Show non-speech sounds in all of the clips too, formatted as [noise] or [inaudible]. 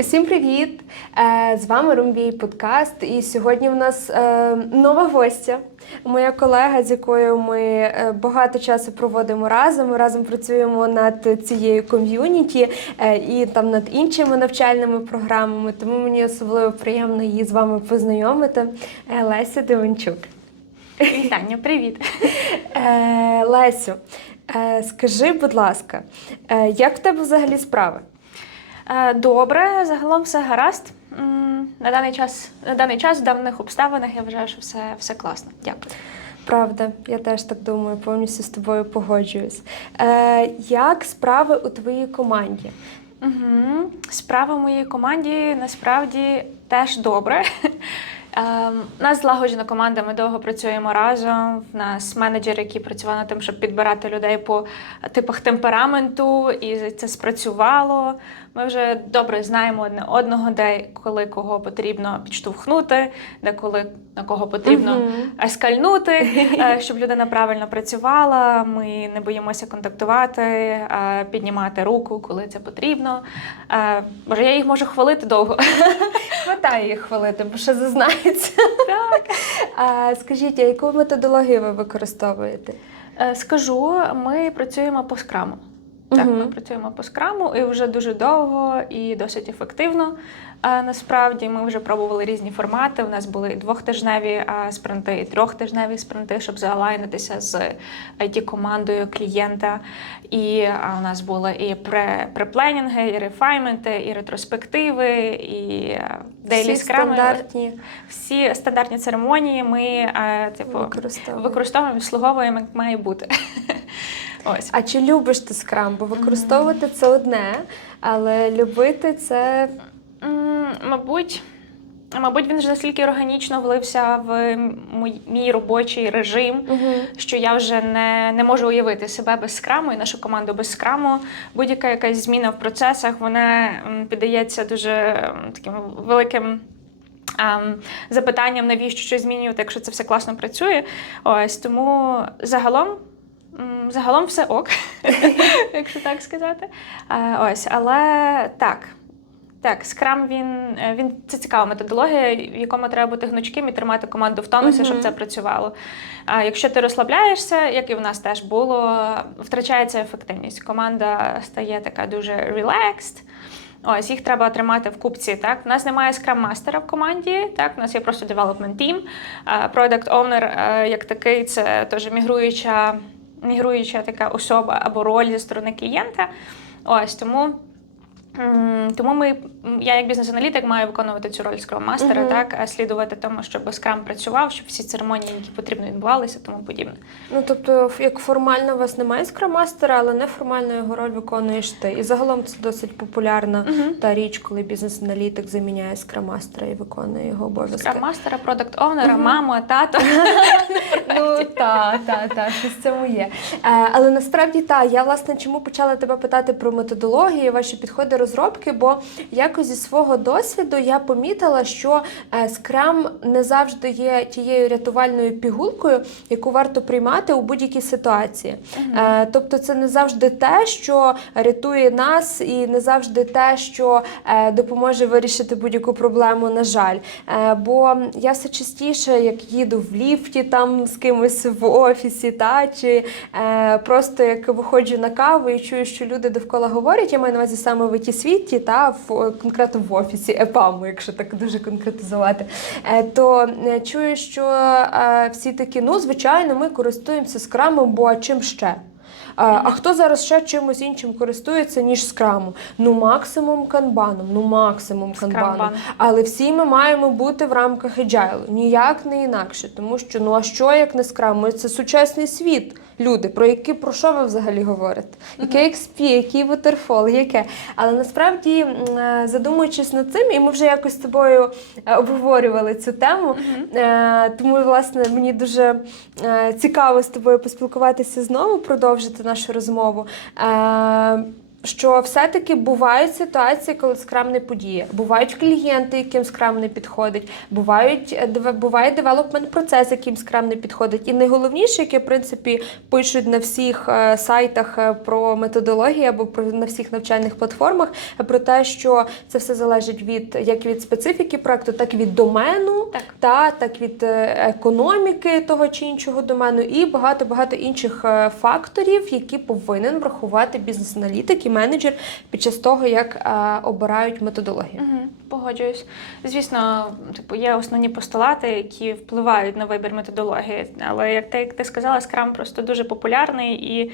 Усім привіт! Е, З вами Румбій Подкаст. І сьогодні в нас е, нова гостя. Моя колега, з якою ми е, багато часу проводимо разом. Ми разом працюємо над цією ком'юніті і там над іншими навчальними програмами. Тому мені особливо приємно її з вами познайомити. Леся Дивенчук. Вітання, привіт. Лесю, скажи, будь ласка, як в тебе взагалі справи? Е, Добре, загалом все гаразд. На даний час, на даний час, в даних обставинах я вважаю, що все, все класно. Дякую. Правда, я теж так думаю, повністю з тобою погоджуюсь. Е, як справи у твоїй команді? Угу. Справа в моїй команді насправді теж добре. Ем, У нас злагоджена команда, ми довго працюємо разом. В нас менеджер, який працював над тим, щоб підбирати людей по типах темпераменту, і це спрацювало. Ми вже добре знаємо одне одного, де коли кого потрібно підштовхнути, де коли на кого потрібно Мгм. ескальнути, [laughs] е, щоб людина правильно працювала. Ми не боїмося контактувати, е, піднімати руку, коли це потрібно. Е, Боже, я їх можу хвалити довго. [laughs] Хватає їх хвалити, бо ще зазнається. Так. [laughs] А, скажіть, а яку методологію ви використовуєте? Е, Скажу, ми працюємо по скраму. Так, ми працюємо по скраму і вже дуже довго і досить ефективно. А насправді ми вже пробували різні формати. У нас були і двохтижневі спринти, і трьохтижневі спринти, щоб залайнитися з it командою клієнта. І а, у нас були і препленінги, і рефайменти, і ретроспективи, і дейлі скрами. стандартні Всі стандартні церемонії ми а, типу, використовуєте. використовуємо, обслуговуємо, як має бути. [laughs] Ось. А чи любиш ти скрам? Бо використовувати це одне, але любити це М, Мабуть, мабуть, він вже настільки органічно влився в мій, мій робочий режим, Мгм. що я вже не, не можу уявити себе без скраму і нашу команду без скраму. Будь-яка якась зміна в процесах вона піддається дуже таким великим. Запитанням, навіщо щось змінювати, якщо це все класно працює. Ось тому загалом, загалом все ок, [laughs] якщо так сказати. Е, Ось, але так. Так, скрам він, е, він це цікава методологія, в якому треба бути гнучким і тримати команду в тонусі, щоб це працювало. А якщо ти розслабляєшся, як і в нас теж було, втрачається ефективність. Команда стає така дуже relaxed. Ось їх треба тримати в купці. Так, у нас немає скрам-мастера в команді. Так, у нас є просто development team. Е, Product owner як такий, це теж мігруюча, мігруюча така особа або роль зі сторони клієнта. Ось тому. Тому ми, я як бізнес-аналітик маю виконувати цю роль скрам-мастера, Мгм. так, слідувати тому, щоб скрам працював, щоб всі церемонії, які потрібно, відбувалися, тому подібне. Ну, тобто, як формально у вас немає скрамастера, але неформально його роль виконуєш ти. І загалом це досить популярна Мгм. та річ, коли бізнес-аналітик заміняє скрамастера і виконує його обов'язки. Скрам-мастера, продакт-овнера, Мгм. мама, тато. [laughs] Ну та, та, та, щось в цьому є. Е, але насправді та, я власне чому почала тебе питати про методології, ваші підходи розробки, бо якось зі свого досвіду я помітила, що е, скрам не завжди є тією рятувальною пігулкою, яку варто приймати у будь-якій ситуації. Е, тобто, це не завжди те, що рятує нас, і не завжди те, що е, допоможе вирішити будь-яку проблему, на жаль. Бо я все частіше, як їду в ліфті там з кимось в офісі, та чи просто як виходжу на каву і чую, що люди довкола говорять, я маю на увазі саме в ІТ світі, та в конкретно в офісі ЕПАМу, якщо так дуже конкретизувати, е, то е, чую, що е, всі такі, ну звичайно, ми користуємося скрамом, бо а чим ще? А, а хто зараз ще чимось іншим користується, ніж скрамом? Ну, максимум канбаном, ну максимум канбаном. Але всі ми маємо бути в рамках agile, ніяк не інакше. Тому що ну а що як не скрам? Ми це сучасний світ. Люди, про які про що ви взагалі говорите? Яке XP, який waterfall, яке? Але насправді, е, задумуючись над цим, і ми вже якось з тобою е, обговорювали цю тему. Е, Тому, власне, мені дуже цікаво з тобою поспілкуватися знову, продовжити нашу розмову. Що все-таки бувають ситуації, коли скрам не подіє. Бувають клієнти, яким скрам не підходить, бувають е, буває девелопмент процес, яким скрам не підходить. І найголовніше, яке в принципі пишуть на всіх е, сайтах е, про методології або про на всіх навчальних платформах, про те, що це все залежить від як від специфіки проекту, так і від домену, Так. та так від економіки того чи іншого домену, і багато багато інших факторів, які повинен врахувати бізнес-аналітик і менеджер під час того, як е, обирають методологію. Угу, погоджуюсь. Звісно, типу, є основні постулати, які впливають на вибір методології. Але як ти, як ти сказала, скрам просто дуже популярний і.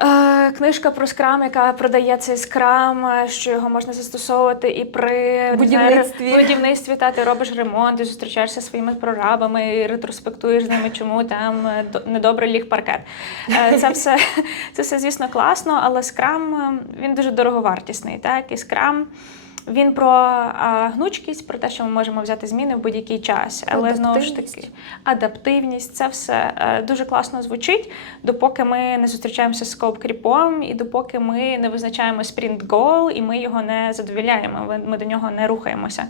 Е, книжка про скрам, яка продає цей скрам, що його можна застосовувати і при Будівництві. Будівництві та ти робиш ремонт, і зустрічаєшся зі своїми прорабами, і ретроспектуєш з ними, чому там е, до- недобре ліг паркет. Е, Це все, це все, звісно, класно, але скрам він дуже дороговартісний. Так? І скрам. Він про а, гнучкість, про те, що ми можемо взяти зміни в будь-який час. Але знову ж таки, Адаптивність. це все е, дуже класно звучить, допоки ми не зустрічаємося з скоп кріпом, і допоки ми не визначаємо спринт гол, і ми його не задовільняємо. ми- Ми до нього не рухаємося.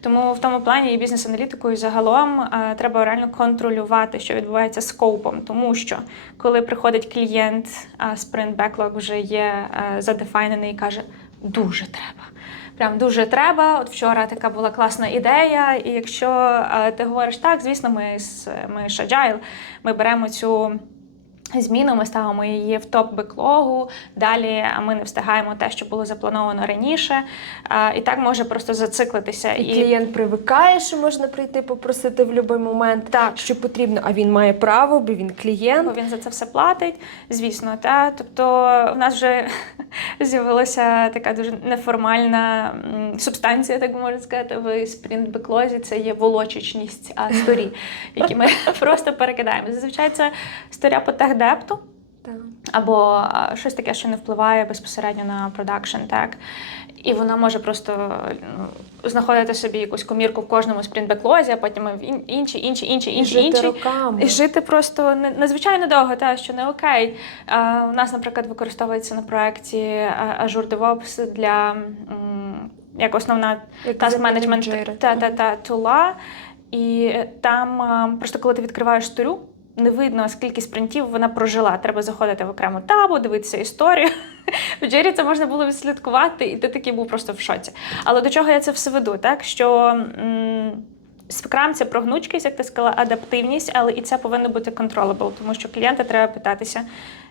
Тому в тому плані і бізнес-аналітикою загалом е, треба реально контролювати, що відбувається з скопом, тому що коли приходить клієнт, а спринт беклог вже є е, задефайнений і каже, дуже треба. Прям дуже треба. От вчора така була класна ідея. І якщо е, ти говориш так, звісно, ми з ми Agile, ми беремо цю. Зміну ми ставимо її в топ беклогу. Далі ми не встигаємо те, що було заплановано раніше. І так може просто зациклитися. І клієнт привикає, що можна прийти попросити в будь-який момент, Так. що потрібно, а він має право, бо він клієнт. Бо він за це все платить, звісно. Та тобто в нас вже [laughs] з'явилася така дуже неформальна субстанція, так можна сказати, в спринт беклозі. Це є волочечність сторі, які ми [laughs] просто перекидаємо. Зазвичай це сторя по техдепту. Так. Або щось таке, що не впливає безпосередньо на продакшн, так. І вона може просто ну, знаходити собі якусь комірку в кожному спринт-беклозі, а потім в ін- інші, інші, інші, І інші, інші. І жити просто не- надзвичайно довго, та що не окей. А, у нас, наприклад, використовується на проєкті Azure DevOps для як основна Як task management Jira. та, та, та, тула. І там просто коли ти відкриваєш сторю, не видно, скільки спринтів вона прожила. Треба заходити в окрему табу, дивитися історію. [laughs] В Джері це можна було відслідкувати, і ти такий був просто в шоці. Але до чого я це все веду? Так що Скрам це про гнучкість, як ти сказала, адаптивність, але і це повинно бути controllable, тому що клієнта треба питатися,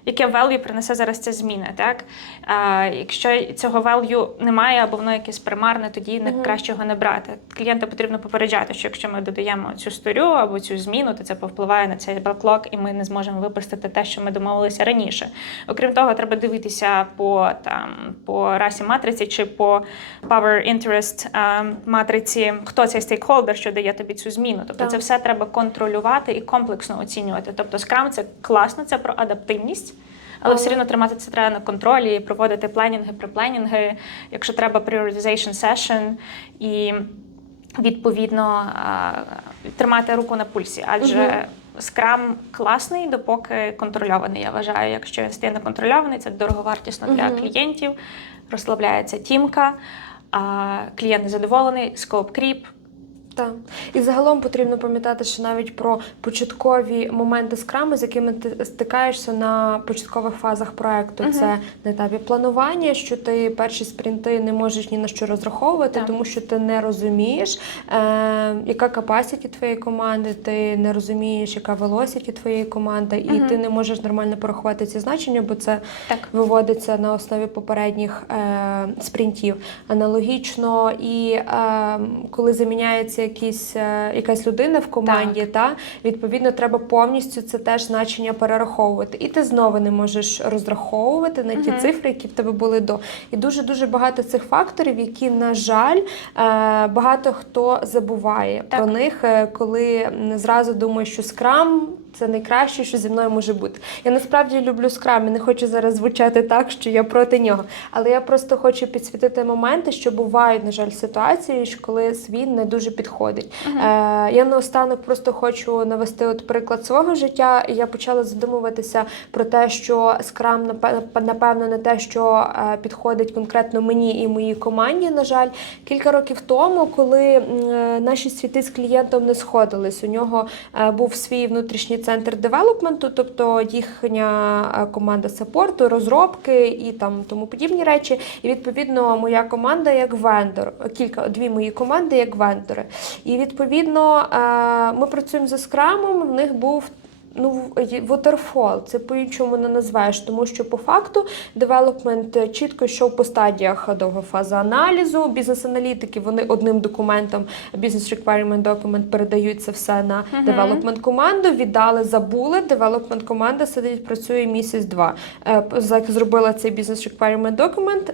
яке value принесе зараз ця зміна. Так? А, якщо цього value немає або воно якесь примарне, тоді не краще його не брати. Клієнта потрібно попереджати, що якщо ми додаємо цю сторю або цю зміну, то це повпливає на цей беклог, і ми не зможемо випустити те, що ми домовилися раніше. Окрім того, треба дивитися по там по расі матриці чи по power interest е, матриці, хто цей стейкхолдер, що дає тобі цю зміну. Тобто Так. це все треба контролювати і комплексно оцінювати. Тобто Scrum – це класно, це про адаптивність. Але все рівно тримати це треба на контролі, проводити пленінги, препленінги, якщо треба prioritization session і відповідно тримати руку на пульсі. Адже скрам класний, допоки контрольований. Я вважаю, якщо він стає неконтрольований, це дороговартісно для клієнтів, розслабляється тімка, а клієнт незадоволений, скоп кріп. Так. І загалом потрібно пам'ятати, що навіть про початкові моменти скраму, з якими ти стикаєшся на початкових фазах проекту. Мгм. Це на етапі планування, що ти перші спринти не можеш ні на що розраховувати, Так. тому що ти не розумієш, е, яка капасіті твоєї команди, ти не розумієш, яка велосіті твоєї команди, і Мгм. ти не можеш нормально порахувати ці значення, бо це Так. виводиться на основі попередніх е, спринтів. Аналогічно, і е, коли заміняється якісь, е, якась людина в команді, та відповідно треба повністю це теж значення перераховувати. І ти знову не можеш розраховувати на ті угу. цифри, які в тебе були до. І дуже дуже багато цих факторів, які, на жаль, е, багато хто забуває Так. про них, е, коли зразу думає, що скрам Це найкраще, що зі мною може бути. Я насправді люблю скрам, і не хочу зараз звучати так, що я проти нього. Але я просто хочу підсвітити моменти, що бувають, на жаль, ситуації, коли свій не дуже підходить. Е, я наостанок просто хочу навести от приклад свого життя. І Я почала задумуватися про те, що скрам напе- напевно не те, що е, підходить конкретно мені і моїй команді. На жаль, кілька років тому, коли е, наші світи з клієнтом не сходились, у нього е, був свій внутрішній центр девелопменту, тобто їхня е, команда саппорту, розробки і там тому подібні речі. І відповідно моя команда як вендор, кілька дві мої команди як вендори. І відповідно е, ми працюємо за скрамом. В них був. Ну, waterfall, це по-іншому не назвеш, тому що по факту девелопмент чітко йшов по стадіях довга фаза аналізу. Бізнес-аналітики вони одним документом, бізнес requirement document передають це все на девелопмент команду. Віддали, забули. Девелопмент команда сидить, працює місяць-два. Е, Зробила цей бізнес requirement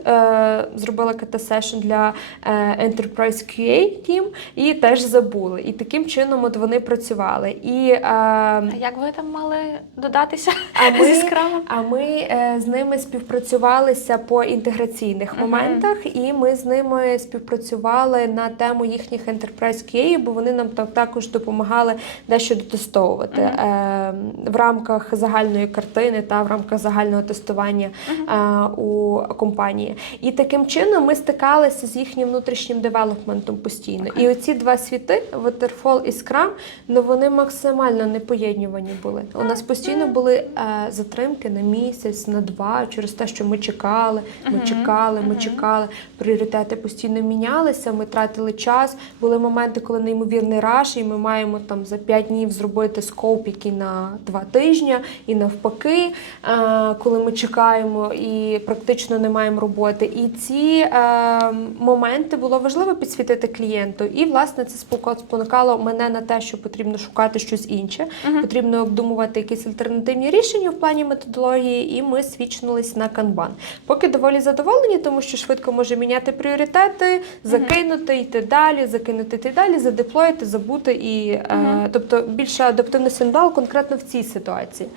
е, зробила КТ-сешн для е, Enterprise QA team і теж забули. І таким чином от вони працювали. І е, А як ви там мали додатися а [laughs] зі ми, скрамом? а ми е, з ними співпрацювалися по інтеграційних Мгм. моментах, і ми з ними співпрацювали на тему їхніх enterprise QA, бо вони нам так також допомагали дещо дотестовувати Мгм. е, в рамках загальної картини та в рамках загального тестування е, у компанії. І таким чином ми стикалися з їхнім внутрішнім девелопментом постійно. Окей. І оці два світи, Waterfall і Scrum, ну вони максимально непоєднювані були. У нас постійно були е, затримки на місяць, на два, через те, що ми чекали, ми чекали, ми чекали. Пріоритети постійно мінялися. Ми тратили час. Були моменти, коли неймовірний раш, і ми маємо там за п'ять днів зробити скоп, який на два тижні, і навпаки, е, коли ми чекаємо і практично не маємо роботи. І ці е, моменти було важливо підсвітити клієнту. І власне це спонукало мене на те, що потрібно шукати щось інше, потрібно обдумувати якісь альтернативні рішення в плані методології, і ми свідчились на канбан. Поки доволі задоволені, тому що швидко може міняти пріоритети, закинути, йти далі, закинути йти далі, задеплоїти, забути і е, тобто більше адаптивний сигнал конкретно в цій ситуації.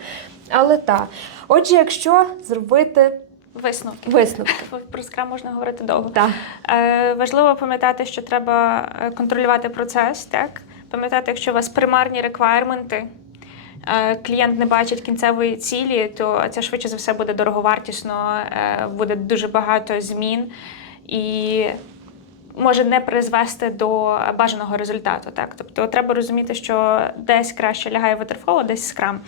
Але так, отже, якщо зробити Висновки. висновки, Про скрам можна говорити довго. так. Е, важливо пам'ятати, що треба е, контролювати процес, так? Пам'ятати, якщо у вас примарні реквайрменти, клієнт не бачить кінцевої цілі, то це швидше за все буде дороговартісно, е, буде дуже багато змін і може не призвести до бажаного результату. Так? Тобто треба розуміти, що десь краще лягає а десь скрам.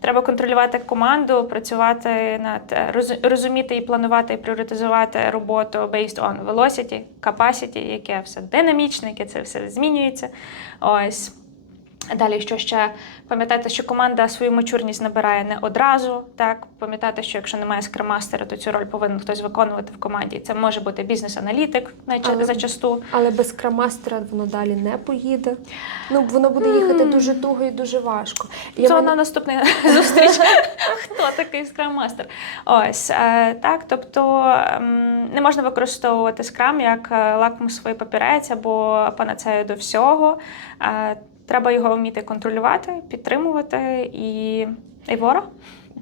Треба контролювати команду, працювати над е, розуміти і планувати і пріоритизувати роботу based on velocity, capacity, яке все динамічне, яке це все змінюється. Ось. Далі, що ще пам'ятати, що команда свою мачурність набирає не одразу. Так, пам'ятати, що якщо немає скрамастера, то цю роль повинен хтось виконувати в команді. Це може бути бізнес-аналітик Але- зачасту. Але без крамастера воно далі не поїде. Ну воно буде їхати дуже туго і дуже важко. Я Це мене- на наступна [laughs] зустріч. Хто такий скрам-мастер? Ось е, так. Тобто ем, не можна використовувати скрам як е, лакмусовий папірець або панацею до всього. Треба його вміти контролювати, підтримувати і, і вора.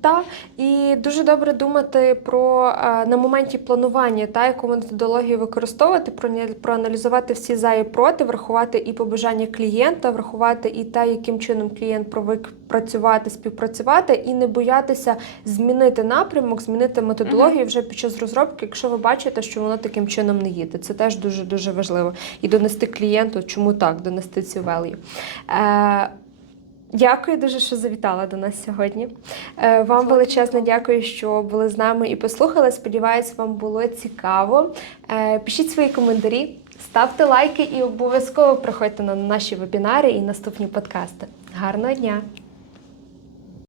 Та і дуже добре думати про е, на моменті планування, та яку методологію використовувати, проня- проаналізувати всі за і проти, врахувати і побажання клієнта, врахувати і те, яким чином клієнт провик працювати, співпрацювати, і не боятися змінити напрямок, змінити методологію вже під час розробки, якщо ви бачите, що воно таким чином не їде. Це теж дуже дуже важливо. І донести клієнту, чому так, донести цю value. Е, Дякую дуже, що завітала до нас сьогодні. Е, Вам величезне дякую, що були з нами і послухали. Сподіваюсь, вам було цікаво. Е, Пишіть свої коментарі, ставте лайки і обов'язково приходьте на наші вебінари і наступні подкасти. Гарного дня!